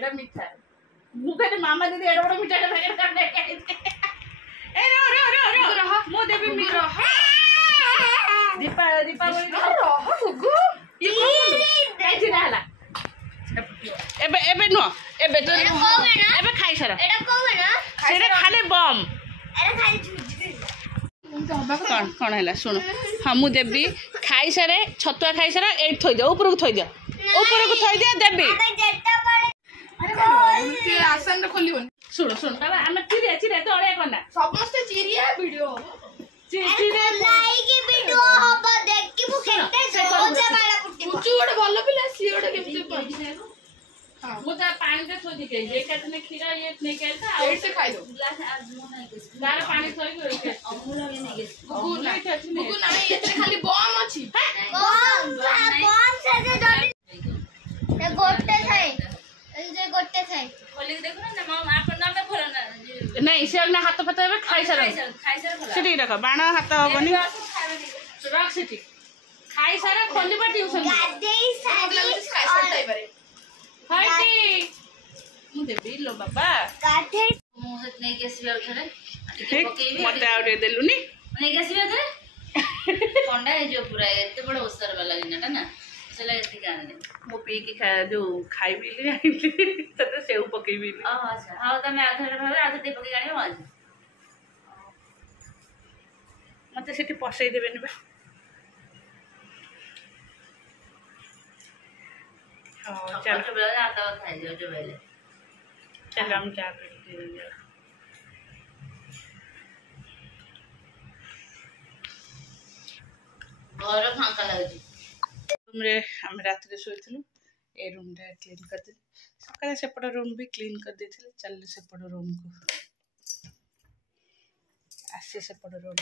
एटा मीठा मुखे मामा दीदी एटा बड़ मीठा पैकेट कर दे ए रो मो देबी मीठा दीपावली रह गुगु ये कौन काई हला एबे नो एबे तो एबे खाई सारा एटा को ना सेरे खाली बम एटा खाली कौन है शुण हाँ मुझे देवी खाई सारे छतुआ खाई सारा ये थी दिया ऊपर को थी दिया ऊपर को थी दिया देवी आसन खोल शुण शुण आम चिड़िया चिड़िया तले कना समस्त चिड़िया वीडियो गोटे भल पिला सी गोटे मुझे पानी से थोड़ी के ये कहते खीरा ये नहीं कहता और से खाई दो गार पानी थोड़ी के अमूल नहीं के गुगु नहीं एते खाली बम अछि बम से जल्दी गोटे थे खोली के देखो ना मां आपन नाम पे खोलो ना नहीं से ना हाथ फत खाई सारा खोला सिटी रख बाण हाथ हबनी रख सिटी खाई सारा खोली पर ट्यूशन गादेई सारी खाई सकता है हाइटी मु देबी लो बाबा गाधे मुंह से नहीं केसी उठरे ठीक मते आउटे देलुनी नहीं केसी उठरे ठंडा है जो पूरा एते बड़ ओसर वाला जिनाटा ना चला एती काने मो पी की खा जो खाई बिली आइली तते सेउ पकेई बिली अच्छा हां तमे आधर भाबे आधर टे पके गाणी आज मते सेठी पसई देबेनी बा हां चल चल बेला आता खाई जो जो बेले चल हम चाय पी लेंगे घर फांका लागजी रूम रे हम रात रे सोइथलु ए रूम रे क्लीन कर दे सकाळे सेपट रूम भी क्लीन कर देथिले चल सेपट रूम को आसे सेपट रूम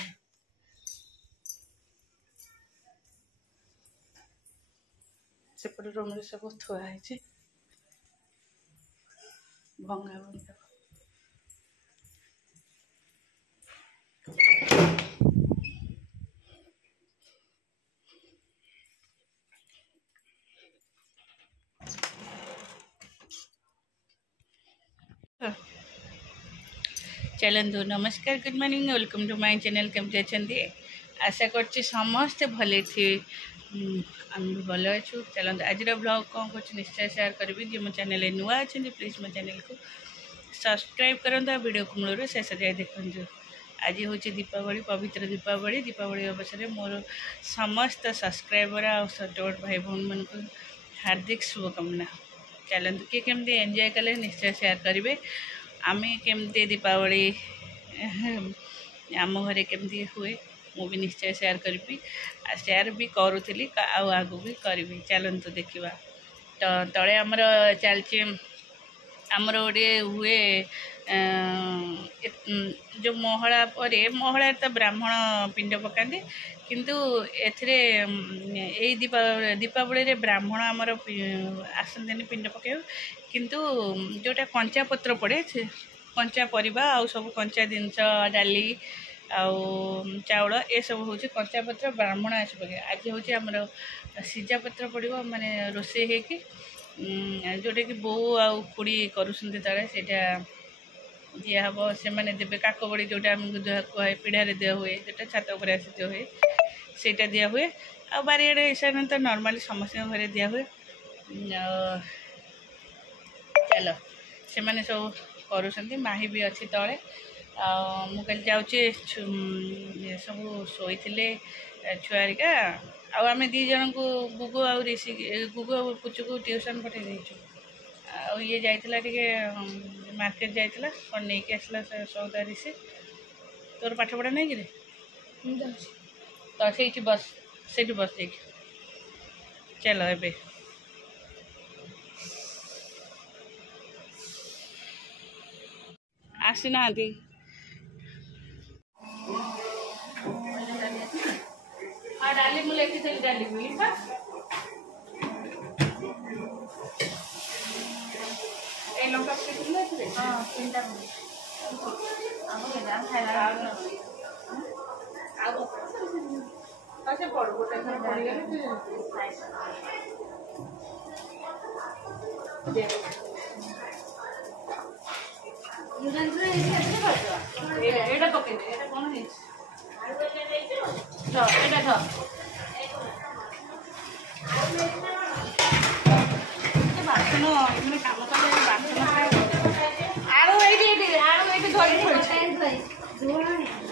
सेपट रूम रे सब थुआ है छी भंगा भंगा चलतु नमस्कार good morning welcome to my channel केमती अच्छे आशा कर समस्ते भले थी आम भी भल अच्छु चलते आज ब्लॉग कौन कर निश्चय शेयर करी जी मो चैनल नुआ अच्छे प्लीज मो चैनल को सब्सक्राइब करूँ वीडियो को मूल शेष जाए देखु आज हूँ दीपावली पवित्र दीपावली दीपावली अवसर में मोर समस्त सब्सक्राइबर आ छोट भाई भौन मान को हार्दिक शुभकामना चलते किए केमती एंजॉय कले निश्चय शेयर करेंगे आम केमती दीपावली आम घरे केमती हुए मु भी निश्चय शेयर करी शेयर भी करुली आगू भी करी चलतु देखा तो तले आमर चलचे आमर गोटे हुए जो महला पर महला तो ब्राह्मण पिंड पकाते किंतु एथिरे ए दीपावली रे ब्राह्मण आमर आसते पिंड पकाइब किंतु जोटा कंचा पत्र पड़े कंचा परिबा आ सब कंचा जिनस डाली चाउल ए सब हूँ कंचा पत्र ब्राह्मण आस पके आज हूँ आमर सीजा पत्र पड़ो माने रोसे है जोटा कि बो आउ खुड़ी करुँच तले सेटा दिहब से मैंने देवे काक बड़ी जोटा कहे पीढ़े दिया हुए जोटा छात उपर आसी दिया हुए सेटा दिया हुए आ बारियाड़े हिसाब तो नॉर्मली समस्त घरे दिया हुए चलो से मैंने सब करुँच माही भी अच्छी तले मुझे जाऊे सब शोई छुआरिका आम दी जन को गुगु आ ऋषि गुगु आ पुचु को ट्यूशन पठे देचु ये जाइला टे मार्केट जाइला कौन नहीं कि आसला सौदा ऋषि तोर पाठ पढ़ा नहीं कि तो से बस से बस देख चलो ए आसी ना हाँ डाली मुझे लेके चली डाली मिली लंका हाँ चिंता पड़ गोटे पड़ ଏଇଟା ପକେଇଦେ ଏଇଟା କ'ଣ ହେଇଛି ଏଇଟା ଧ ବାସନ ଏମାନେ କାମ କଲେ ବାସନ ଆଳୁ ଏଇଠି ଆଳୁ ଏଇଠି ଧୋଇକି ଥୋଇଛି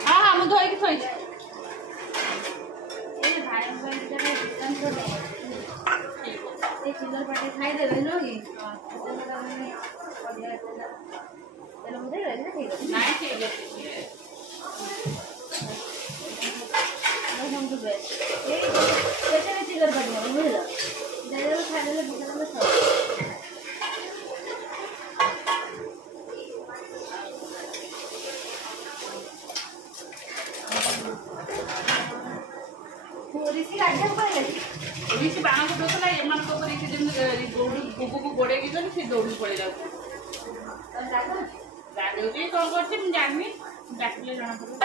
ହଁ ହଁ ମୁଁ ଧୋଇକି ଥୋଇଛି ଖାଇଦେବେ ନୁହଁ କି ନାଇଁ ଠିକ୍ ଅଛି ऋषि बाण फुटाଉଥିଲା ଏମାନଙ୍କ ଉପରେ ଯେମିତି ଗୁଗୁକୁ ଗୋଡ଼େଇକି ଗଲି ସେ ଦୌଡ଼ିକି ପଳେଇ ଯାଉଛି ଗାଧଉଛି କ'ଣ କରୁଛି ମୁଁ ଜାଣିନି ଡାକିଲେ ଜଣାପଡ଼ିବ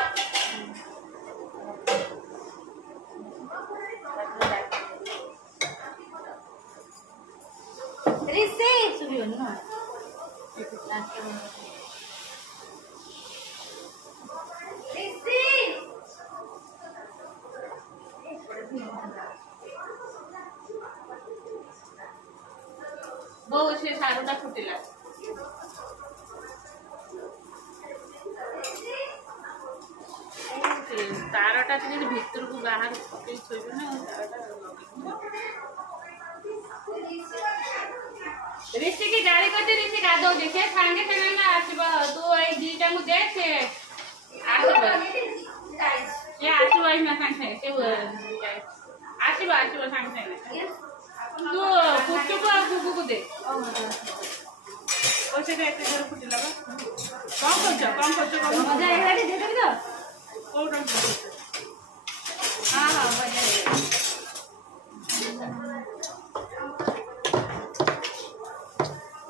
ବୋଉ ସେ ସାରଟା ଫୁଟିଲା ତାରଟା ଟିକେ ଭିତରକୁ ବାହାରୁ ପକେଇ ଶୋଇବ ନା ତାରଟା ऋषि की गाड़ी करते ऋषि गाधौची से सांगे सागे ना आसब तू एई दीटा को दे से आसब ये आसब आई ना सांगे से आसब आसब सांगे सागे तू पुचुको आ गुगु को दे ओसे दे एते घर फुटिला बा कौन करछ मजा एलाडी दे दे तो कोड हां हां मजा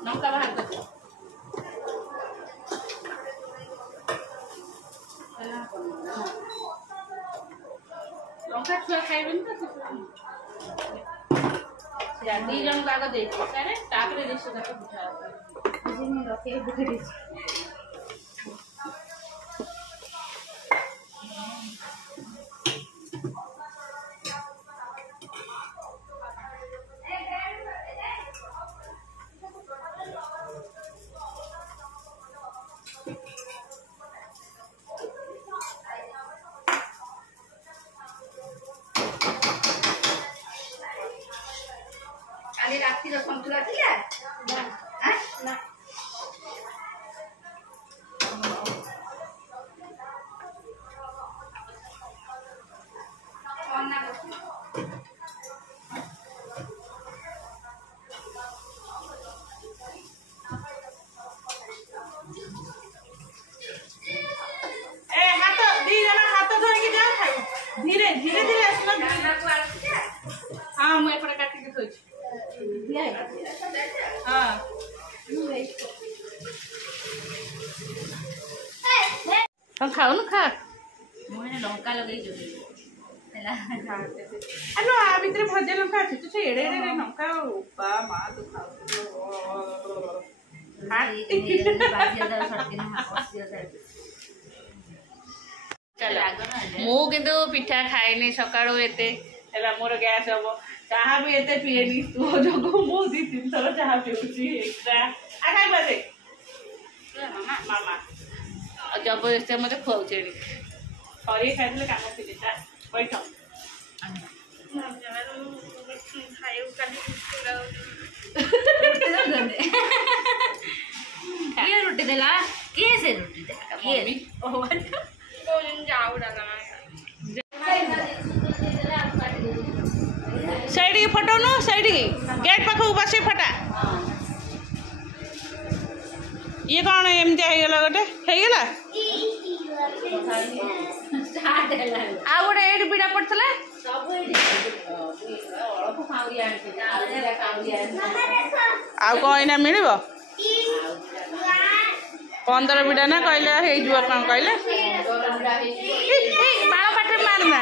नौका बाहर कर लंका छुआ खाइबेन तो या दी जन का आगे देख सारे ताकरे देश का तो बुझा जी में रखे बुझे देश रात्रि सन्तुला थिला ना ए हाथ दी जना हाथ धोई के जा खाओ धीरे धीरे धीरे असला गाना को आसी हां मैं एपडे काटी के थोई हाँ तुम खाओ ना खा मुझे लंका लगे जो अलो आ भीतर भजा लंका अछि तू से एड़े एड़े लंका ओपा मा तू खाओ मु किंतु पिठा खाइनी सकाळो एते एला मोर गैस हबो चाहा भी एते पिएनी तू जगो मो दी तीन थर चाहा पिउची एक्स्ट्रा आ खाइ बासे मामा मामा जबरदस्ती मते खोउचेनी थरी खाइले काम पिलिता बैठ खाइउ काली ये रोटी देला के से रोटी देला ये ओ कोन जाऊ डाला साइड की फोटो नो साइड की गेट पाखु बसे फटा ये कौन एमती हो गला गोटे हो गला स्टार्ट हैला आ गोटे एडी पीड़ा पड़थला सब एडी अलप खाउरिया आंटी आलेरा खाउरिया आ को इना मिलिबो 15 बिडा ना कहले हे जुवा कोन कहले बाळ पाटे मारना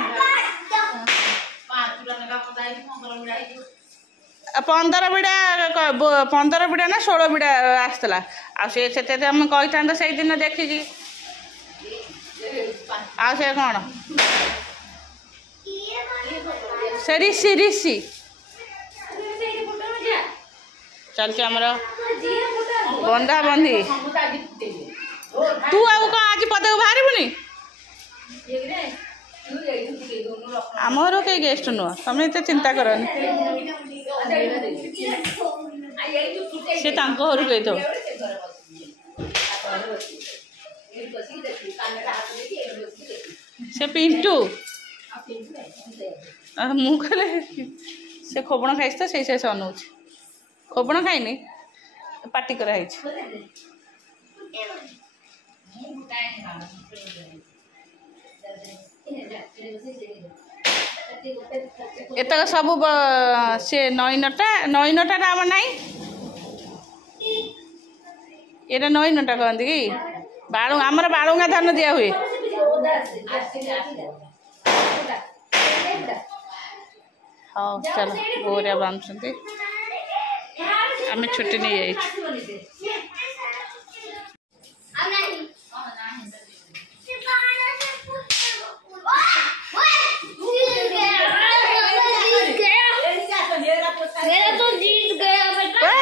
15 ବିଡ଼ା 15 ବିଡ଼ା ନା 16 ବିଡ଼ା ଆସିଥିଲା ଆଉ ସେତେ ଆମେ କହିଥାନ୍ତ ସେଇଦିନ ଦେଖିକି ଆଉ ସେ କ'ଣ ସେ ରିସି ଚାଲିଛି ଆମର ବନ୍ଧାବନ୍ଧି ତୁ ଆଉ କ'ଣ ଆଜି ପଦାକୁ ବାହାରିବୁନି ଆମର କେହି ଗେଷ୍ଟ ନୁହଁ ତମେ ଏତେ ଚିନ୍ତା କରନି ସେ ତାଙ୍କ ଘରକୁ ଯାଇଥିବ ସେ ପିଣ୍ଟୁ ମୁଁ କହିଲେ ସେ ଖୋବଣ ଖାଇଛି ତ ସେଇ ସେ ଅନଉଛି ଖୋବଣ ଖାଇନି ପାଟି କରାହେଇଛି ଏତକ ସବୁ ସେ ନଈନଟା ଆମର ନାହିଁ ଏଇଟା ନଈନଟା କହନ୍ତି କି ଆମର ବାଳୁଙ୍ଗା ଧାନ ଦିଆ ହୁଏ ହଉ ଚାଲ ବୋରିଆ ବାନ୍ଧୁଛନ୍ତି ଆମେ ଛୁଟି ନେଇଯାଇଛୁ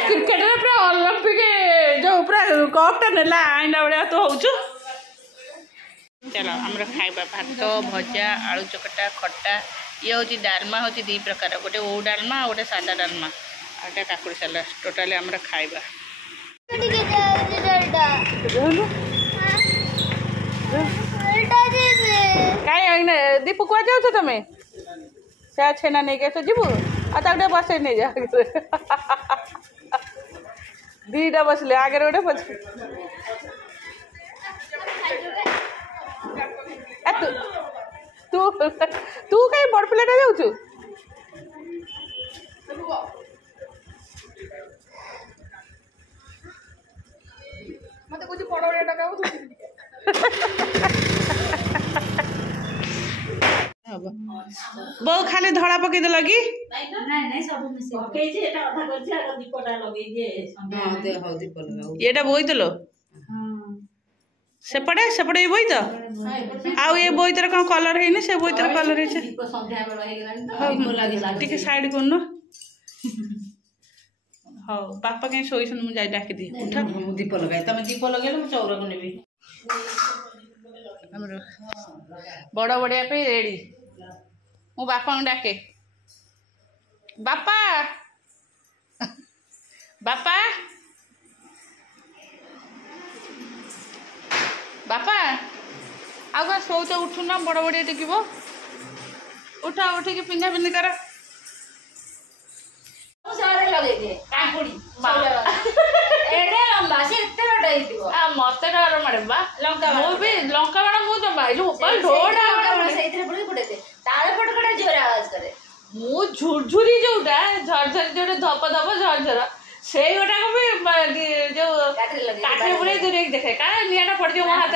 क्रिकेट पूरा ओलंपिक जो पूरा कपटा नेला आईना भाया तो होचु चलो आमर खाइबा भात भजा आलू चकटा खट्टा ये हूँ डालमा हूँ 2 प्रकार गोटे ओ डालमा गोटे सादा डालमा आटा काकुड़ी साला टोटाली आमर खाइबा कहीं दीपू कुआ जाऊ तुम से छेना नहीं के जीवु आगे बस नहीं जा 2टा बसले आगे गोटे पछे तू तू कहीं बड़ पिलाटा जाऊँ मत कुछ बड़ टाका बो खाली धड़ा पकई देल कि ये बोई देल सेपटे सेपटे ये बोई तो आउ ये बोईतर कौन कलर है से बोईतर कलर है साइड कर हाँ बापा कहीं शोई मुझे जाई डाकी दी उठा दीप लगाए तुम दीप लगे चौरा को नेबी बड़ बड़िया पे रेडी मो बापा डाके बापा बापा बापा आगे शौच उठू ना बड़ बड़िया टिकब उठा उठिक पिंधा पिंधि कर मत डर मारे लंका बाण मुझे मु झुरझुरी जोटा झरझर जो धप धप झरझर से गोटा भी जो काठे बुले दूर देखे क्या निआटा पड़ जाए मो हाथ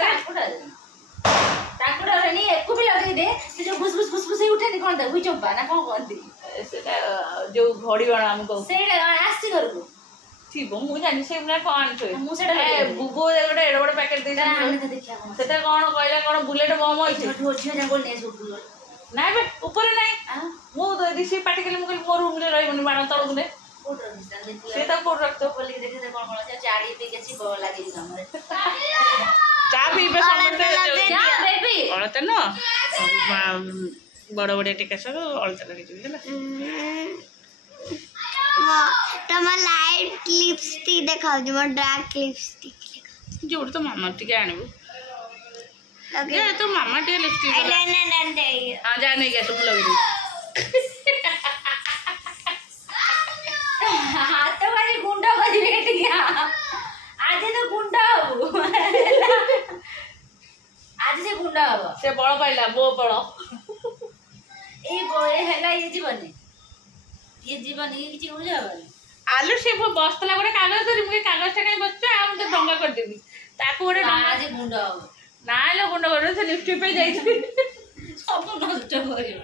चंपा ना कौन कहती जो घड़ी बाण आमको थी मुझे जानी से कौन बुबू गोटे एड बड़ पैकेट से कौन कहला कौन बुलेट बम ना ऊपर ना मुझे पार्टी कली मुझे मो रूम रही बाण तलू ने से कौन रख चा पीबे अलता न बड़ बड़े टिका सब अलता लगे तुम लाइट लिपस्टिक देखाओ जो डार्क लिपस्टिक जो तो मामा टिके आनिबो ये तो मामा टिके लिपस्टिक आईलाइनर दे हां जा नहीं गया तुम लगे हाथ वाली गुंडा बज बैठ गया आज तो गुंडा हो आज से गुंडा हो से बड़ पाइला बो बड़ ए बोए हैला ये जीवन ये किसी हो जाबनी आलू से बसला गोटे कागज धरी मुझे कागज टा कहीं बसছে आ मुझे डंगा कर देबी ताको गोटे आज गुंडा हो ना लो गुंडा कर से लिफ्ट पे जाई सब नष्ट करियो